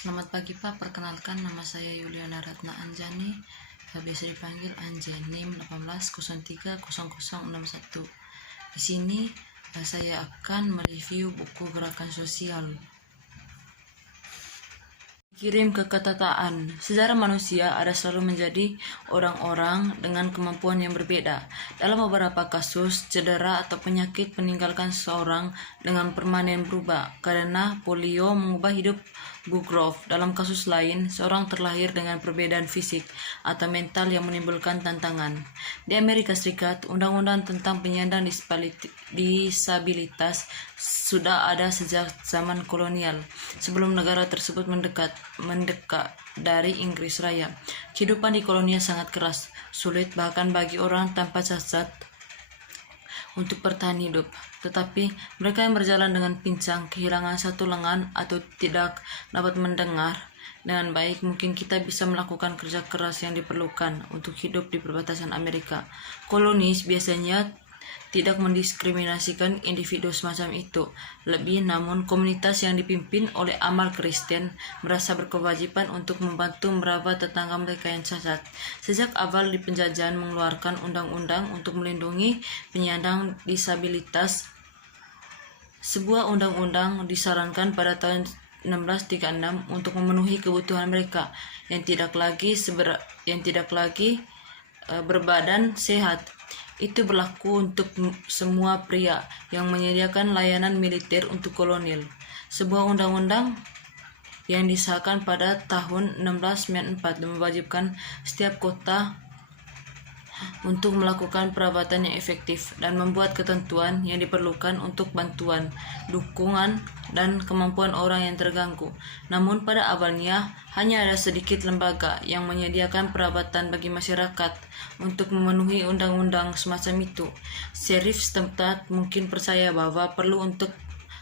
Selamat pagi Pak, perkenalkan nama saya Yuliana Ratna Anjani, biasa dipanggil Anje, NIM 18030061. Di sini saya akan mereview buku Gerakan Sosial. Kirim keketataan. Sejarah manusia ada selalu menjadi orang-orang dengan kemampuan yang berbeda. Dalam beberapa kasus, cedera atau penyakit meninggalkan seseorang dengan permanen berubah karena polio mengubah hidup Bugrove. Dalam kasus lain, seorang terlahir dengan perbedaan fisik atau mental yang menimbulkan tantangan. Di Amerika Serikat, undang-undang tentang penyandang disabilitas sudah ada sejak zaman kolonial, sebelum negara tersebut mendekat dari Inggris Raya. Kehidupan di kolonial sangat keras, sulit bahkan bagi orang tanpa cacat untuk bertahan hidup. Tetapi mereka yang berjalan dengan pincang, kehilangan satu lengan atau tidak dapat mendengar dengan baik, mungkin kita bisa melakukan kerja keras yang diperlukan untuk hidup di perbatasan Amerika. Kolonis biasanya tidak mendiskriminasikan individu semacam itu. Lebih, namun komunitas yang dipimpin oleh amal Kristen merasa berkewajiban untuk membantu merawat tetangga mereka yang cacat. Sejak awal di penjajahan mengeluarkan undang-undang untuk melindungi penyandang disabilitas. Sebuah undang-undang disarankan pada tahun 1636 untuk memenuhi kebutuhan mereka yang tidak lagi berbadan sehat. Itu berlaku untuk semua pria yang menyediakan layanan militer untuk kolonial. Sebuah undang-undang yang disahkan pada tahun 1694 mewajibkan setiap kota untuk melakukan perawatan yang efektif dan membuat ketentuan yang diperlukan untuk bantuan, dukungan, dan kemampuan orang yang terganggu. Namun pada awalnya hanya ada sedikit lembaga yang menyediakan perawatan bagi masyarakat untuk memenuhi undang-undang semacam itu. Sheriff setempat mungkin percaya bahwa perlu untuk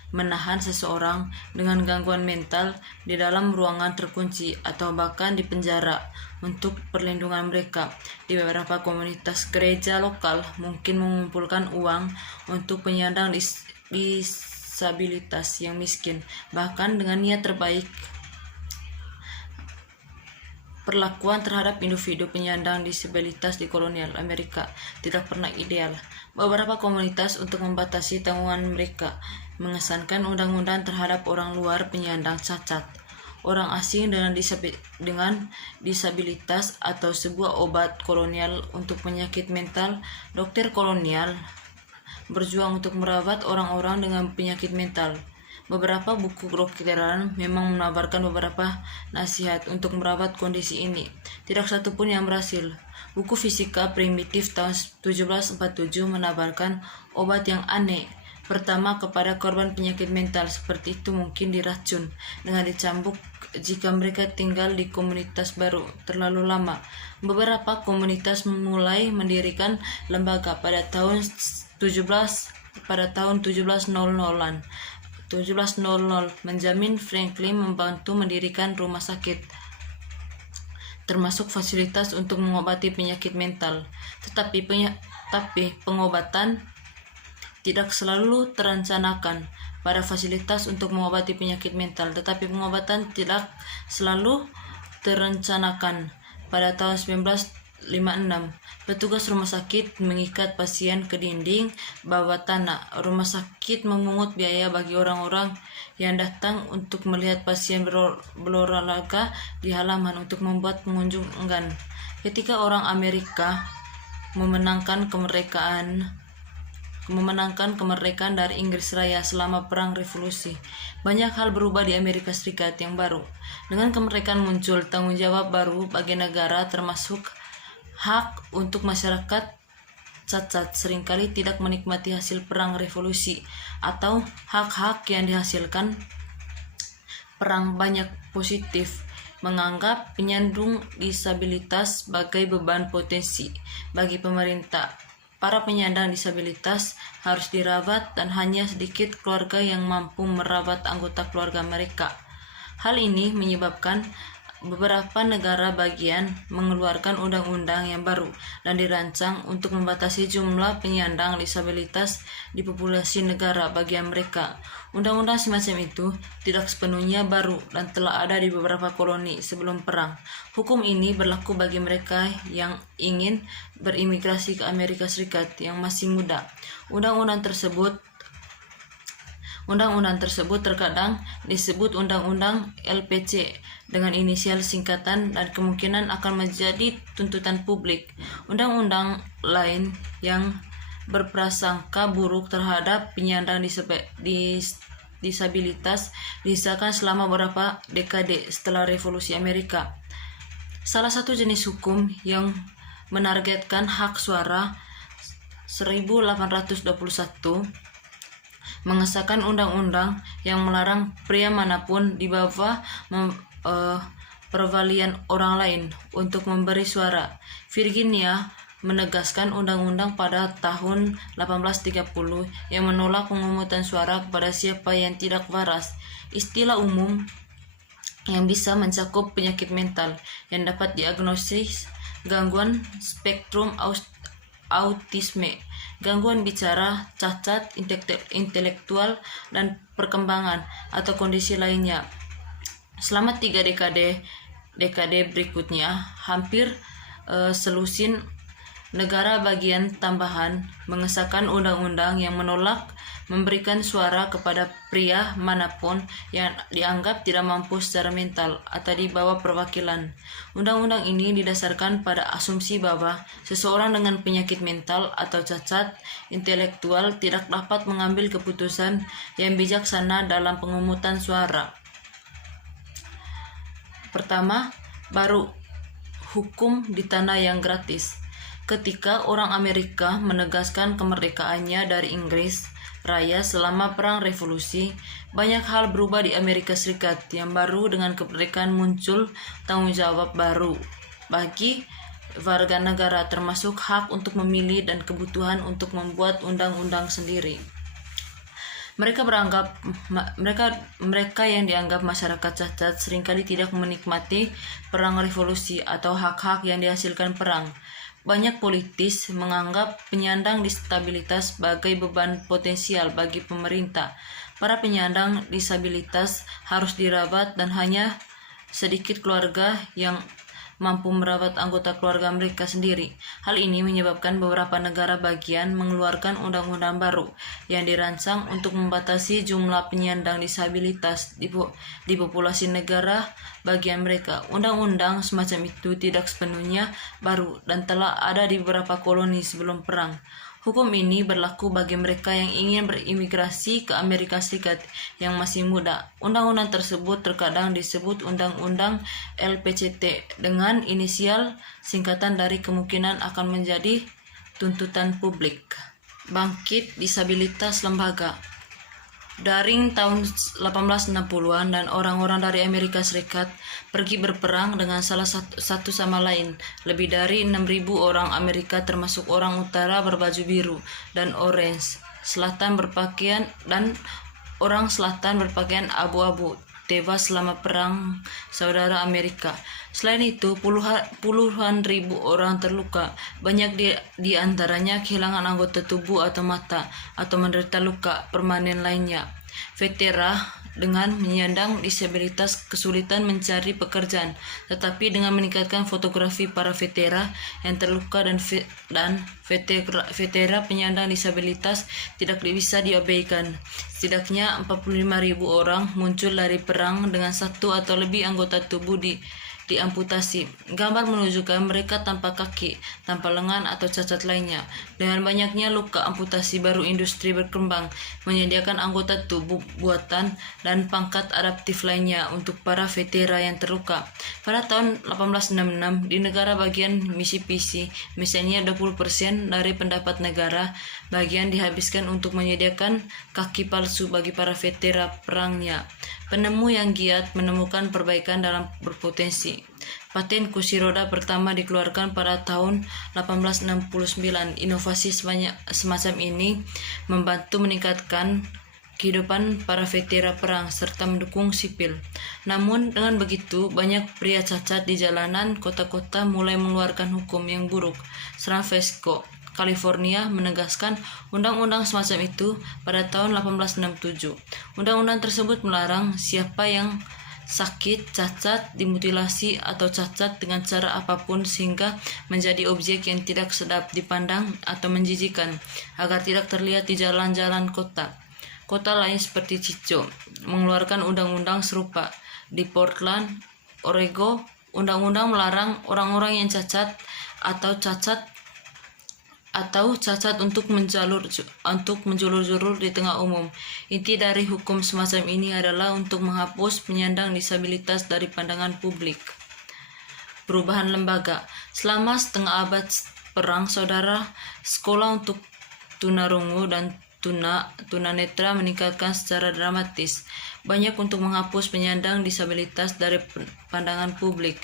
menahan seseorang dengan gangguan mental di dalam ruangan terkunci atau bahkan di penjara untuk perlindungan mereka. Di beberapa komunitas gereja lokal mungkin mengumpulkan uang untuk penyandang disabilitas yang miskin, bahkan dengan niat terbaik. Perlakuan terhadap individu penyandang disabilitas di kolonial Amerika tidak pernah ideal. Beberapa komunitas untuk membatasi tanggungan mereka mengesankan undang-undang terhadap orang luar penyandang cacat, orang asing dengan disabilitas, atau sebuah obat kolonial untuk penyakit mental. Dokter kolonial berjuang untuk merawat orang-orang dengan penyakit mental. Beberapa buku kedokteran memang menawarkan beberapa nasihat untuk merawat kondisi ini. Tidak satu pun yang berhasil. Buku Fisika Primitif tahun 1747 menawarkan obat yang aneh. Pertama, kepada korban penyakit mental seperti itu mungkin diracun dengan dicambuk jika mereka tinggal di komunitas baru terlalu lama. Beberapa komunitas mulai mendirikan lembaga pada tahun 1700-an. 1700 Benjamin Franklin membantu mendirikan rumah sakit, termasuk fasilitas untuk mengobati penyakit mental. Tetapi pengobatan tidak selalu terencanakan pada fasilitas untuk mengobati penyakit mental. Pada tahun 1956, petugas rumah sakit mengikat pasien ke dinding bawah tanah. Rumah sakit memungut biaya bagi orang-orang yang datang untuk melihat pasien berolahraga di halaman untuk membuat pengunjung enggan. Ketika orang Amerika memenangkan kemerdekaan dari Inggris Raya selama Perang Revolusi, banyak hal berubah di Amerika Serikat yang baru. Dengan kemerdekaan muncul tanggung jawab baru bagi negara, termasuk hak untuk masyarakat cacat seringkali tidak menikmati hasil perang revolusi atau hak-hak yang dihasilkan perang. Banyak positif menganggap penyandang disabilitas sebagai beban potensi bagi pemerintah. Para penyandang disabilitas harus dirawat dan hanya sedikit keluarga yang mampu merawat anggota keluarga mereka. Hal ini menyebabkan beberapa negara bagian mengeluarkan undang-undang yang baru dan dirancang untuk membatasi jumlah penyandang disabilitas di populasi negara bagian mereka. Undang-undang semacam itu tidak sepenuhnya baru dan telah ada di beberapa koloni sebelum perang. Hukum ini berlaku bagi mereka yang ingin berimigrasi ke Amerika Serikat yang masih muda. Undang-undang tersebut terkadang disebut Undang-Undang LPC dengan inisial singkatan dan kemungkinan akan menjadi tuntutan publik. Undang-undang lain yang berprasangka buruk terhadap penyandang disabilitas disahkan selama beberapa dekade setelah Revolusi Amerika. Salah satu jenis hukum yang menargetkan hak suara 1821 mengesahkan undang-undang yang melarang pria manapun di bawah perwalian orang lain untuk memberi suara. Virginia menegaskan undang-undang pada tahun 1830 yang menolak pemungutan suara kepada siapa yang tidak waras. Istilah umum yang bisa mencakup penyakit mental yang dapat diagnosis, gangguan spektrum autisme, gangguan bicara, cacat intelektual, dan perkembangan atau kondisi lainnya. Selama 3 dekade berikutnya, hampir selusin negara bagian tambahan mengesahkan undang-undang yang menolak memberikan suara kepada pria manapun yang dianggap tidak mampu secara mental atau di bawah perwakilan. Undang-undang ini didasarkan pada asumsi bahwa seseorang dengan penyakit mental atau cacat intelektual tidak dapat mengambil keputusan yang bijaksana dalam pemungutan suara. Pertama, baru hukum di tanah yang gratis. Ketika orang Amerika menegaskan kemerdekaannya dari Inggris Raya selama Perang Revolusi, banyak hal berubah di Amerika Serikat. Yang baru dengan kemerdekaan muncul tanggung jawab baru bagi warga negara, termasuk hak untuk memilih dan kebutuhan untuk membuat undang-undang sendiri. Mereka yang dianggap masyarakat cacat seringkali tidak menikmati perang revolusi atau hak-hak yang dihasilkan perang. Banyak politis menganggap penyandang disabilitas sebagai beban potensial bagi pemerintah. Para penyandang disabilitas harus dirawat dan hanya sedikit keluarga yang mampu merawat anggota keluarga mereka sendiri. Hal ini menyebabkan beberapa negara bagian mengeluarkan undang-undang baru yang dirancang untuk membatasi jumlah penyandang disabilitas di populasi negara bagian mereka. Undang-undang semacam itu tidak sepenuhnya baru dan telah ada di beberapa koloni sebelum perang. Hukum ini berlaku bagi mereka yang ingin berimigrasi ke Amerika Serikat yang masih muda. Undang-undang tersebut terkadang disebut Undang-Undang LPCT dengan inisial singkatan dari kemungkinan akan menjadi tuntutan publik. Bangkit disabilitas lembaga. Dari tahun 1860-an dan orang-orang dari Amerika Serikat pergi berperang dengan salah satu sama lain. Lebih dari 6.000 orang Amerika termasuk orang utara berbaju biru dan orange, orang selatan berpakaian abu-abu tewas selama perang saudara Amerika. Selain itu, puluhan ribu orang terluka. Banyak di antaranya kehilangan anggota tubuh atau mata atau menderita luka permanen lainnya. Vetera dengan penyandang disabilitas kesulitan mencari pekerjaan, tetapi dengan meningkatkan fotografi para vetera yang terluka dan vetera penyandang disabilitas tidak bisa diabaikan. Setidaknya 45.000 orang muncul dari perang dengan satu atau lebih anggota tubuh diamputasi. Gambar menunjukkan mereka tanpa kaki, tanpa lengan atau cacat lainnya. Dengan banyaknya luka amputasi, baru industri berkembang menyediakan anggota tubuh buatan dan pangkat adaptif lainnya untuk para vetera yang terluka. Pada tahun 1866 di negara bagian Mississippi, misalnya 20% dari pendapat negara bagian dihabiskan untuk menyediakan kaki palsu bagi para vetera perangnya. Penemu yang giat menemukan perbaikan dalam berpotensi. Paten kursi roda pertama dikeluarkan pada tahun 1869. Inovasi semacam ini membantu meningkatkan kehidupan para veteran perang serta mendukung sipil. Namun dengan begitu, banyak pria cacat di jalanan kota-kota mulai mengeluarkan hukum yang buruk. San Francisco, California menegaskan undang-undang semacam itu pada tahun 1867. Undang-undang tersebut melarang siapa yang sakit, cacat, dimutilasi, atau cacat dengan cara apapun sehingga menjadi objek yang tidak sedap dipandang atau menjijikan, agar tidak terlihat di jalan-jalan kota. Kota lain seperti Chico mengeluarkan undang-undang serupa. Di Portland, Oregon, undang-undang melarang orang-orang yang cacat untuk menjulur-julur di tengah umum. Inti dari hukum semacam ini adalah untuk menghapus penyandang disabilitas dari pandangan publik. Perubahan lembaga. Selama setengah abad perang saudara, sekolah untuk tunarungu dan tunanetra meningkatkan secara dramatis. Banyak untuk menghapus penyandang disabilitas dari pandangan publik.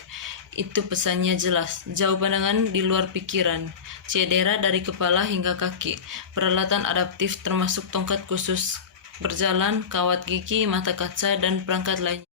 Itu pesannya jelas, jauh pandangan di luar pikiran, cedera dari kepala hingga kaki, peralatan adaptif termasuk tongkat khusus berjalan, kawat gigi, mata kaca, dan perangkat lainnya.